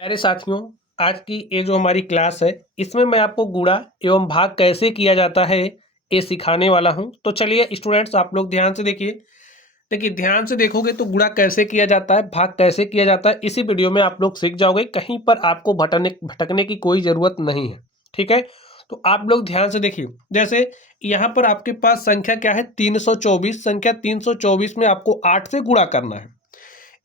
प्यारे साथियों, आज की ये जो हमारी क्लास है, इसमें मैं आपको गुणा एवं भाग कैसे किया जाता है, ये सिखाने वाला हूँ। तो चलिए स्टूडेंट्स, आप लोग ध्यान से देखिए। देखिए, ध्यान से देखोगे तो गुणा कैसे किया जाता है, भाग कैसे किया जाता है, इसी वीडियो में आप लोग सीख जाओगे। कहीं पर आपको भटकने की कोई ज़रूरत नहीं है। ठीक है, तो आप लोग ध्यान से देखिए। जैसे यहाँ पर आपके पास संख्या क्या है, 324। संख्या 324 में आपको 8 से गुणा करना है।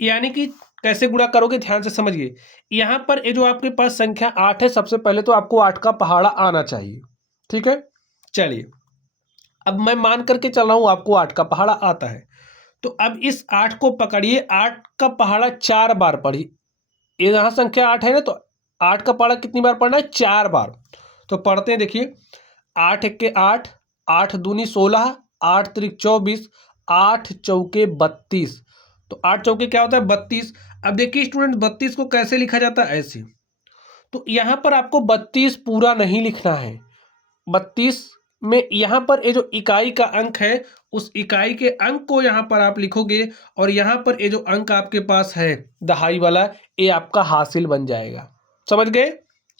यानी कि कैसे गुणा करोगे, ध्यान से समझिए। यहाँ पर ये जो आपके पास संख्या 8 है, सबसे पहले तो आपको 8 का पहाड़ा आना चाहिए। ठीक है, चलिए अब मैं मान करके चल रहा हूँ आपको 8 का पहाड़ा आता है। तो अब इस 8 को पकड़िए, 8 का पहाड़ा 4 बार पढ़िए। ये यहाँ संख्या 8 है ना, तो 8 का पहाड़ा कितनी बार पढ़ना है, 4 बार। तो पढ़ते हैं, देखिए। 8 एके 8, 8 दूनी 16, 8 त्रिक 24, 8 चौके 32। तो 8 चौके क्या होता है, 32। अब देखिए स्टूडेंट, 32 को कैसे लिखा जाता है, ऐसे। तो यहाँ पर आपको 32 पूरा नहीं लिखना है। 32 में यहाँ पर ये जो इकाई का अंक है, उस इकाई के अंक को यहाँ पर आप लिखोगे, और यहाँ पर ये जो अंक आपके पास है दहाई वाला, ये आपका हासिल बन जाएगा। समझ गए?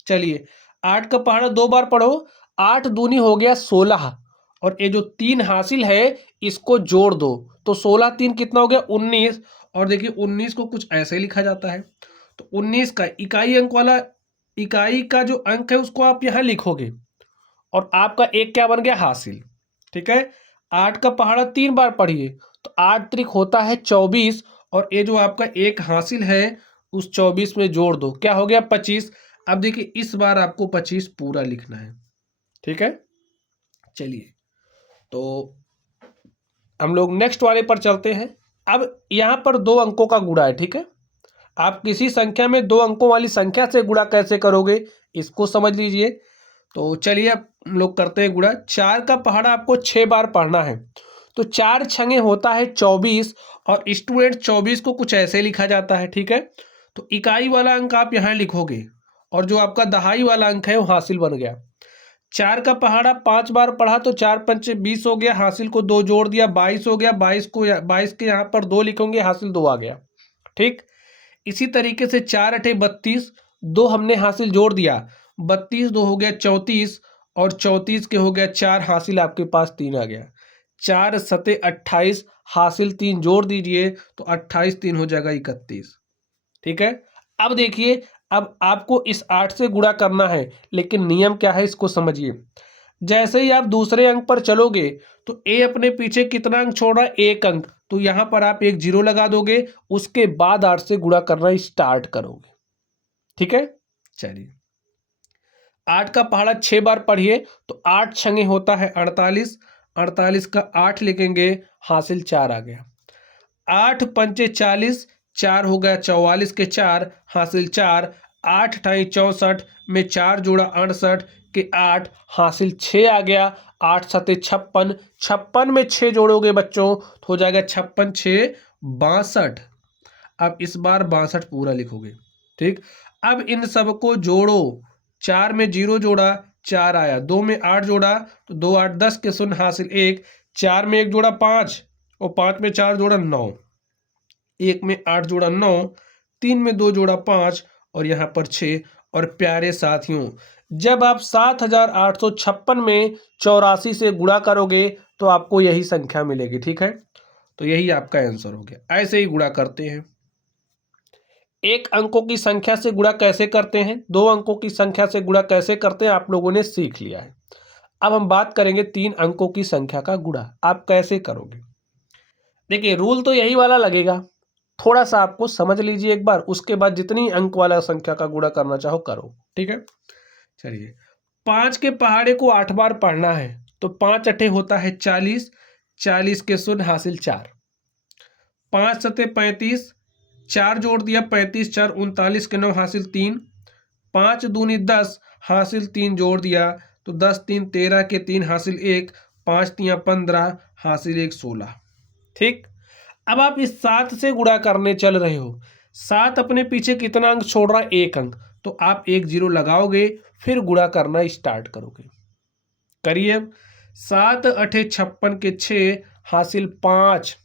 चलिए, 8 का पहाड़ा 2 बार पढ़ो। 8 दूनी हो गया 16, और ये जो 3 हासिल है इसको जोड़ दो, तो 16 3 कितना हो गया, 19। और देखिए 19 को कुछ ऐसे लिखा जाता है। तो 19 का इकाई अंक वाला, इकाई का जो अंक है उसको आप यहाँ लिखोगे, और आपका एक क्या बन गया, हासिल। ठीक है, 8 का पहाड़ा 3 बार पढ़िए, तो 8 त्रिक होता है 24, और ये जो आपका एक हासिल है उस 24 में जोड़ दो, क्या हो गया, 25। अब देखिए इस बार आपको 25 पूरा लिखना है। ठीक है, चलिए तो हम लोग नेक्स्ट वाले पर चलते हैं। अब यहाँ पर 2 अंकों का गुणा है। ठीक है, आप किसी संख्या में 2 अंकों वाली संख्या से गुणा कैसे करोगे, इसको समझ लीजिए। तो चलिए अब हम लोग करते हैं गुणा। 4 का पहाड़ा आपको 6 बार पढ़ना है। तो 4 छंगे होता है 24, और स्टूडेंट 24 को कुछ ऐसे लिखा जाता है। ठीक है, तो इकाई वाला अंक आप यहाँ लिखोगे, और जो आपका दहाई वाला अंक है वो हासिल बन गया। 4 का पहाड़ा 5 बार पढ़ा, तो 4 पंचे 20 हो गया, हासिल को 2 जोड़ दिया, 22 हो गया। 22 के यहाँ पर 2 लिखोगे, हासिल 2 आ गया। ठीक, इसी तरीके से 4 अठे 32, 2 हमने हासिल जोड़ दिया, 32 2 हो गया 34, और 34 के हो गया 4, हासिल आपके पास 3 आ गया। 4 सते 28, हासिल 3 जोड़ दीजिए, तो 28 3 हो जाएगा 31। ठीक है, अब देखिए, अब आपको इस 8 से गुणा करना है, लेकिन नियम क्या है इसको समझिए। जैसे ही आप दूसरे अंक पर चलोगे, तो ए अपने पीछे कितना अंक छोड़ रहा है, 1 अंक, तो यहां पर आप एक 0 लगा दोगे, उसके बाद 8 से गुणा करना स्टार्ट करोगे। ठीक है, चलिए 8 का पहाड़ा 6 बार पढ़िए, तो 8 छंगे होता है 48, 48 का 8 लिखेंगे, हासिल 4 आ गया। 8 पंचे 40, 4 हो गया 44 के 4, हासिल 4। 8 ठाई 64 में 4 जोड़ा 68 के 8, हासिल 6 आ गया। 8 सते 56, 56 में 6 जोड़ोगे बच्चों तो हो जाएगा 56 6 62। अब इस बार 62 पूरा लिखोगे। ठीक, अब इन सबको जोड़ो। 4 में 0 जोड़ा, 4 आया। 2 में 8 जोड़ा, तो 2 8 10 के शून्य, हासिल 1। 4 में 1 जोड़ा 5, और 5 में 4 जोड़ा 9। 1 में 8 जोड़ा 9, 3 में 2 जोड़ा 5, और यहाँ पर 6। और प्यारे साथियों, जब आप 7856 में 84 से गुणा करोगे तो आपको यही संख्या मिलेगी। ठीक है, तो यही आपका आंसर हो गया। ऐसे ही गुणा करते हैं। एक अंकों की संख्या से गुणा कैसे करते हैं, 2 अंकों की संख्या से गुणा कैसे करते हैं, आप लोगों ने सीख लिया है। अब हम बात करेंगे 3 अंकों की संख्या का गुणा आप कैसे करोगे। देखिए, रूल तो यही वाला लगेगा, थोड़ा सा आपको समझ लीजिए एक बार, उसके बाद जितनी अंक वाला संख्या का गुणा करना चाहो करो। ठीक है, चलिए 5 के पहाड़े को 8 बार पढ़ना है, तो 5 अठे होता है 40, 40 के शून्य, हासिल 4। 5 सते 35, 4 जोड़ दिया, 35 4 39 के 9, हासिल 3। 5 दूनी 10, हासिल 3 जोड़ दिया, तो 10 3 13 के 3, हासिल 1। 5 तियां 15, हासिल 1 16। ठीक, अब आप इस 7 से गुणा करने चल रहे हो। 7 अपने पीछे कितना अंक छोड़ रहा है, 1 अंक, तो आप एक 0 लगाओगे, फिर गुणा करना स्टार्ट करोगे। करिए, 7 अठे 56 के 6, हासिल 5।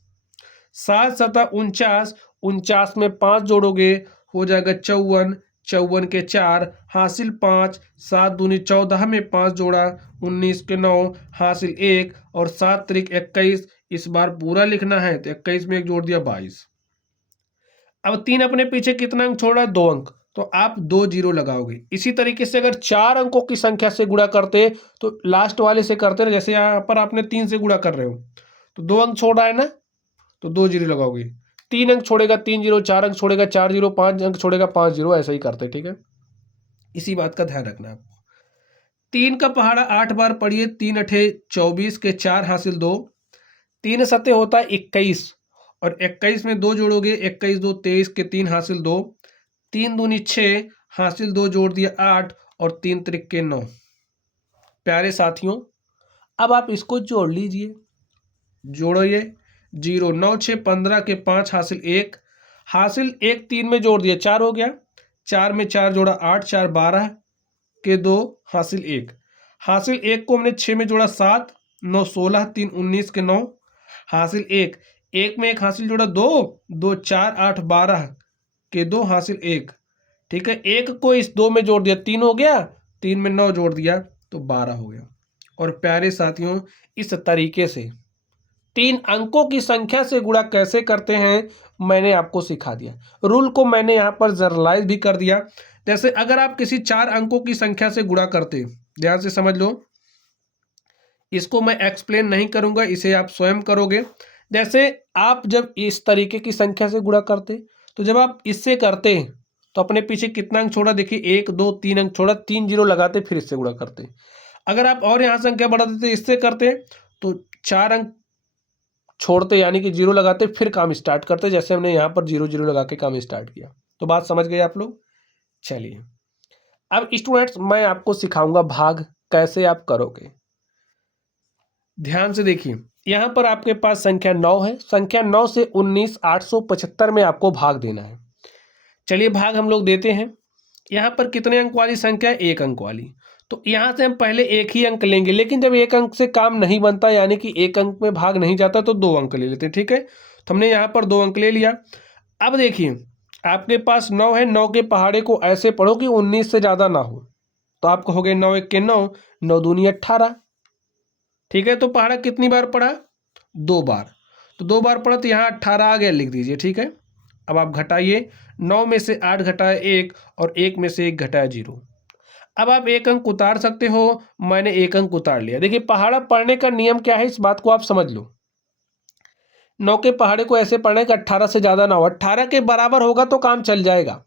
7 सता 49, 49 में 5 जोड़ोगे हो जाएगा 54। 54 के 4 हासिल 5, 7 दूनी 14 में 5 जोड़ा 19 के 9 हासिल 1 और 7 त्रिक 21। इस बार पूरा लिखना है तो 21 में 1 जोड़ दिया 22। अब 3 अपने पीछे कितना अंक छोड़ा? 2 अंक, तो आप 2 जीरो लगाओगे। इसी तरीके से अगर 4 अंकों की संख्या से गुणा करते तो लास्ट वाले से करते ना, जैसे यहाँ पर आपने 3 से गुणा कर रहे हो तो 2 अंक छोड़ा है ना, तो 2 जीरो लगाओगे। 3 अंक छोड़ेगा 3 जीरो, 4 अंक छोड़ेगा 4 जीरो, 5 अंक छोड़ेगा 5 जीरो, ऐसा ही करते। ठीक है, इसी बात का ध्यान रखना आपको। 3 का पहाड़ा 8 बार पढ़िए। 3 अठे 24 के 4 हासिल 2, 3 सत्ते होता है 21 और 21 में 2 जोड़ोगे 21 2 23 के 3 हासिल 2, 3 दूनी 6 हासिल 2 जोड़ दिया 8 और 3 त्रिक के 9। प्यारे साथियों, अब आप इसको जोड़ लीजिए। जोड़िए 0 9 6 15 के 5 हासिल 1, हासिल 1 3 में जोड़ दिया 4 हो गया, 4 में 4 जोड़ा 8 4 12 के 2 हासिल 1, हासिल 1 को हमने 6 में जोड़ा 7 9 16 3 19 के 9 हासिल 1, 1 में 1 हासिल जोड़ा 2 2 4 8 12 के 2 हासिल 1। ठीक है, 1 को इस 2 में जोड़ दिया 3 हो गया, 3 में 9 जोड़ दिया तो 12 हो गया। और प्यारे साथियों, इस तरीके से 3 अंकों की संख्या से गुणा कैसे करते हैं मैंने आपको सिखा दिया। रूल को मैंने यहाँ पर जनरलाइज भी कर दिया। जैसे अगर आप किसी 4 अंकों की संख्या से गुणा करते, ध्यान से समझ लो, इसको मैं एक्सप्लेन नहीं करूंगा, इसे आप स्वयं करोगे। जैसे आप जब इस तरीके की संख्या से गुणा करते तो जब आप इससे करते तो अपने पीछे कितना अंक छोड़ा? देखिए 1 2 3 अंक छोड़ा, 3 जीरो लगाते फिर इससे गुणा करते। अगर आप और यहाँ संख्या बढ़ा देते, इससे करते तो 4 अंक छोड़ते यानी कि जीरो लगाते फिर काम स्टार्ट करते, जैसे हमने यहाँ पर 0 0 लगा के काम स्टार्ट किया। तो बात समझ गए आप लोग? चलिए, अब स्टूडेंट्स मैं आपको सिखाऊंगा भाग कैसे आप करोगे। ध्यान से देखिए, यहाँ पर आपके पास संख्या 9 है, संख्या 9 से 19 875 में आपको भाग देना है। चलिए भाग हम लोग देते हैं। यहाँ पर कितने अंक वाली संख्या है? 1 अंक वाली। तो यहाँ से हम पहले 1 ही अंक लेंगे, लेकिन जब 1 अंक से काम नहीं बनता यानी कि 1 अंक में भाग नहीं जाता तो 2 अंक ले लेते हैं। ठीक है, तो हमने यहाँ पर 2 अंक ले लिया। अब देखिए आपके पास 9 है, 9 के पहाड़े को ऐसे पढ़ो कि 19 से ज़्यादा ना हो, तो आप कहोगे 9 1 के 9 9 दूनी 18। ठीक है, तो पहाड़ा कितनी बार पढ़ा? 2 बार, तो 2 बार पढ़ा तो यहाँ 18 आ गया, लिख दीजिए। ठीक है, अब आप घटाइए, 9 में से 8 घटाए 1 और 1 में से 1 घटाया 0। अब आप 1 अंक उतार सकते हो, मैंने 1 अंक उतार लिया। देखिए पहाड़ा पढ़ने का नियम क्या है, इस बात को आप समझ लो। 9 के पहाड़े को ऐसे पढ़ना कि 18 से ज़्यादा ना हो, 18 के बराबर होगा तो काम चल जाएगा,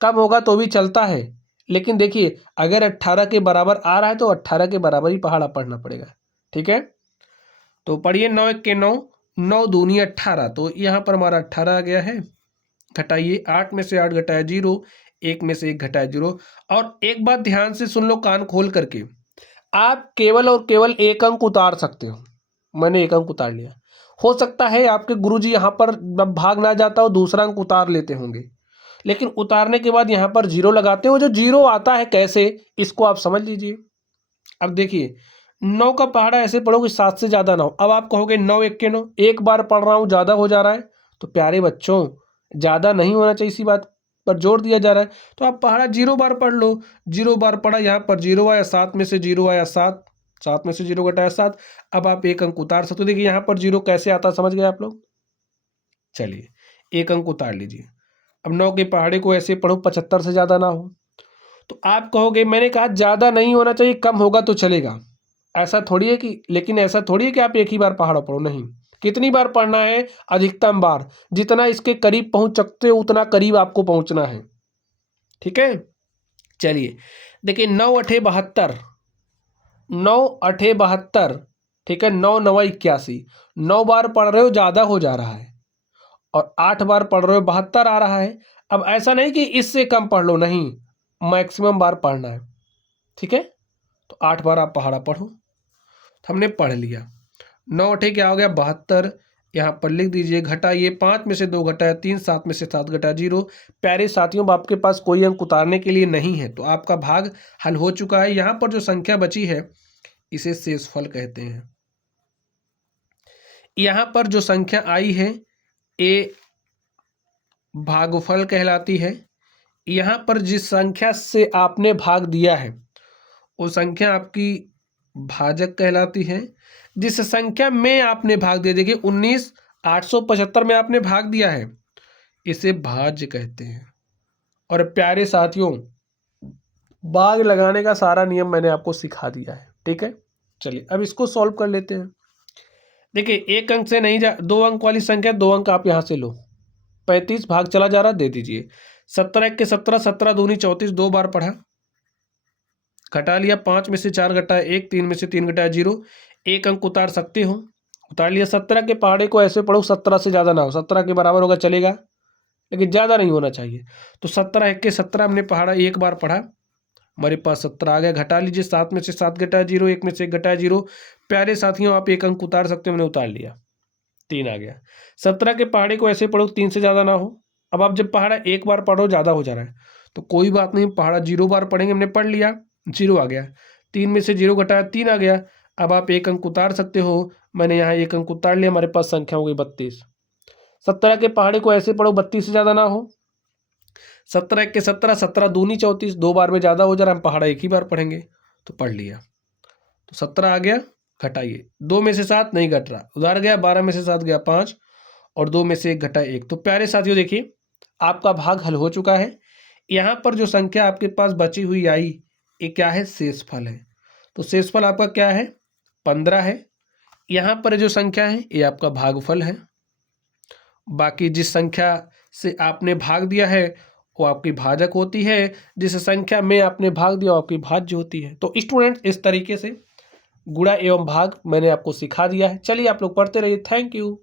कम होगा तो भी चलता है। लेकिन देखिए अगर 18 के बराबर आ रहा है तो 18 के बराबर ही पहाड़ा पढ़ना पड़ेगा। ठीक है, तो पढ़िए 9 1 के 9 9 दूनी 18, तो यहाँ पर हमारा 18 आ गया है। घटाइए, 8 में से 8 घटाया 0, 1 में से 1 घटाया 0। और एक बात ध्यान से सुन लो कान खोल करके, आप केवल और केवल 1 अंक उतार सकते हो। मैंने 1 अंक उतार लिया। हो सकता है आपके गुरुजी यहाँ पर जब भाग ना जाता हो दूसरा अंक उतार लेते होंगे, लेकिन उतारने के बाद यहाँ पर 0 लगाते हो। जो 0 आता है कैसे, इसको आप समझ लीजिए। अब देखिए 9 का पहाड़ा ऐसे पढ़ोगे 7 से ज़्यादा ना हो। अब आप कहोगे 9 1 के 9, एक बार पढ़ रहा हूँ ज़्यादा हो जा रहा है, तो प्यारे बच्चों ज़्यादा नहीं होना चाहिए, इसी बात पर जोर दिया जा रहा है। तो आप पहाड़ा 0 बार पढ़ लो, 0 बार पढ़ा, यहाँ पर 0 आया, 7 में से 0 आया 7, 7 में से 0 घटाया 7। अब आप 1 अंक उतार सकते हो। देखिए यहाँ पर 0 कैसे आता समझ गए आप लोग? चलिए 1 अंक उतार लीजिए। अब 9 के पहाड़े को ऐसे पढ़ो 75 से ज़्यादा ना हो, तो आप कहोगे मैंने कहा ज़्यादा नहीं होना चाहिए, कम होगा तो चलेगा। ऐसा थोड़ी है कि, लेकिन ऐसा थोड़ी है कि आप एक ही बार पहाड़ा पढ़ो, नहीं, कितनी बार पढ़ना है? अधिकतम बार, जितना इसके करीब पहुंच सकते हो उतना करीब आपको पहुंचना है। ठीक है, चलिए देखिए 9 8 72, 9 8 72। ठीक है, 9 9 81, 9 बार पढ़ रहे हो ज़्यादा हो जा रहा है, और 8 बार पढ़ रहे हो 72 आ रहा है। अब ऐसा नहीं कि इससे कम पढ़ लो, नहीं, मैक्सिमम बार पढ़ना है। ठीक है, तो 8 बार आप पहाड़ा पढ़ो। तो हमने पढ़ लिया। 9 8 क्या हो गया? 72। यहाँ पर लिख दीजिए, घटाइए, 5 में से 2 घटाया 3, 7 में से 7 घटाया 0। प्यारे साथियों, आपके पास कोई अंक उतारने के लिए नहीं है, तो आपका भाग हल हो चुका है। यहाँ पर जो संख्या बची है इसे शेषफल कहते हैं। यहाँ पर जो संख्या आई है ये भागफल कहलाती है, यहाँ पर जिस संख्या से आपने भाग दिया है वो संख्या आपकी भाजक कहलाती है। जिस संख्या में आपने भाग दिया, देखिए 19,875 में आपने भाग दिया है, इसे भाज्य कहते हैं। और प्यारे साथियों, भाग लगाने का सारा नियम मैंने आपको सिखा दिया है, ठीक है। चलिए अब इसको सॉल्व कर लेते हैं। देखिए एक अंक से नहीं जा, 2 अंक वाली संख्या 2 अंक आप यहाँ से लो, 35 भाग चला जा रहा, दे दीजिए। 17 के 17, 17 दूनी 34, 2 बार पढ़ा, घटा लिया। 5 में से 4 घटाया 1, 3 में से 3 घटाया 0, 1 अंक उतार सकते हो, उतार लिया। 17 के पहाड़े को ऐसे पढ़ो 17 से ज़्यादा ना हो, 17 के बराबर होगा चलेगा, लेकिन ज़्यादा नहीं होना चाहिए। तो 17 1 के 17 हमने पहाड़ा, एक बार पढ़ा, हमारे पास 17 आ गया। घटा लीजिए, 7 में से 7 घटाया 0, 1 में से 1 घटाया 0। प्यारे साथियों आप 1 अंक उतार सकते हो, मैंने उतार लिया, 3 आ गया। 17 के पहाड़े को ऐसे पढ़ो 3 से ज़्यादा ना हो। अब आप जब पहाड़ा एक बार पढ़ो ज़्यादा हो जा रहा है तो कोई बात नहीं, पहाड़ा 0 बार पढ़ेंगे, हमने पढ़ लिया, 0 आ गया। 3 में से 0 घटाया 3 आ गया। अब आप 1 अंक उतार सकते हो, मैंने यहाँ 1 अंक उतार लिया, हमारे पास संख्या हो गई 32। 17 के पहाड़े को ऐसे पढ़ो 32 से ज़्यादा ना हो। 17 1 के 17, 17 दूनी 34, 2 बार में ज़्यादा हो जा रहा है, हम पहाड़ा एक ही बार पढ़ेंगे, तो पढ़ लिया। तो 17 आ गया, घटाइए, 2 में से 7 नहीं घट रहा, उधार गया, 12 में से 7 गया 5, और 2 में से 1 घटा 1। तो प्यारे साथियों देखिए आपका भाग हल हो चुका है। यहाँ पर जो संख्या आपके पास बची हुई आई, ये क्या है, शेषफल है। तो शेषफल आपका क्या है, 15 है। यहाँ पर जो संख्या है ये आपका भागफल है। बाकी जिस संख्या से आपने भाग दिया है वो आपकी भाजक होती है, जिस संख्या में आपने भाग दिया वो आपकी भाज्य होती है। तो स्टूडेंट इस तरीके से गुणा एवं भाग मैंने आपको सिखा दिया है। चलिए आप लोग पढ़ते रहिए। Thank you.